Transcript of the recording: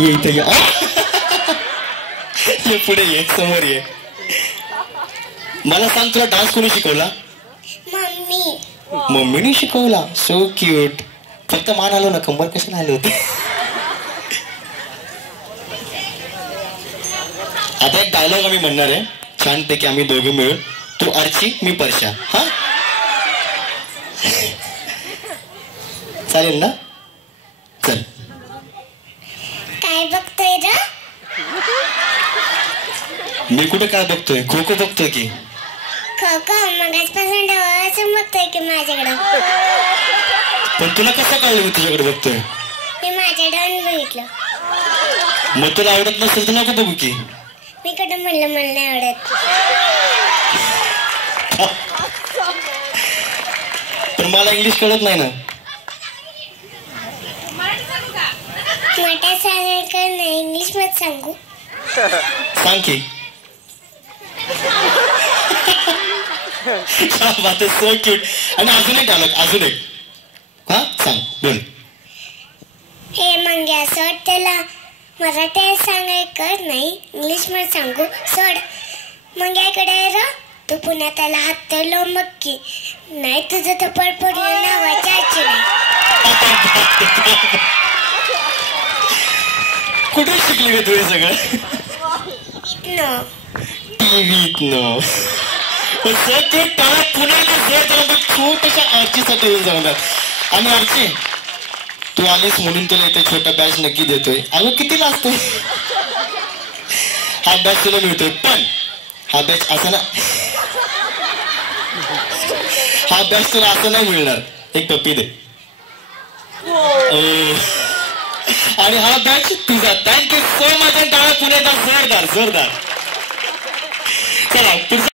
ये इथे ये. ये पुढे ये, समोर ये. मला सांग, तुला डान्स कोणी शिकवला? मम्मी. मम्मीने शिकवला. So cute. फक्त मान आलो ना, कंबर कशाला आले होते? आता एक डायलॉग आम्ही म्हणणार आहे छानपैकी, आम्ही दोघे मिळून. तू अर्ची, मी परशा. हा, चालेल ना? चल. काय बघतोय रे? मी कुठे काय बघतोय? खो खो बघतोय की. खो खो मगाचपासून डोळ्याचं बघतोय की माझ्याकडं. पण तुला कसं कळलं मी तुझ्याकडे बघतोय? मी माझ्या डोळ्यानं बघितलं. मग तुला आवडत नसेल तर नको बघू की. मी कुठं म्हणलं मला नाही आवडत. पण मला इंग्लिश कळत नाही ना. मोठ्या सांगायचं नाही, इंग्लिश मध्ये सांगू? सांग की. बात सो क्यूट. आणि अजून एक डायलॉग, अजून एक. हा, सांग, बोल. हे मंग्या सोड, त्याला मराठी सांगायचं नाही, इंग्लिश मध्ये सांगू. सोड. मंग्याकडे र तू पुन्हा त्याला हात धरलो मग की नाही, तुझं तर पडपडलं नावाच्या नाही. कुठे शिकली ग तू हे सगळं? टीव्हीत नो. त्याला पुण्याला जाऊन छोट्याशा आरचीसाठी येऊन जाणार. आणि आरची, तू आलीस म्हणून तुला इथे छोटा बॅच नक्की देतोय. अगं कितीला असतोय हा बॅच? तुला मिळतोय. पण हा बॅच असं ना, हा बॅच तुला असं नाही मिळणार. एक पप्पी दे. आणि हा बॅच तुझा. Thank you so much. टाळा पुण्याचा जोरदार जोरदार. चला पुढचा.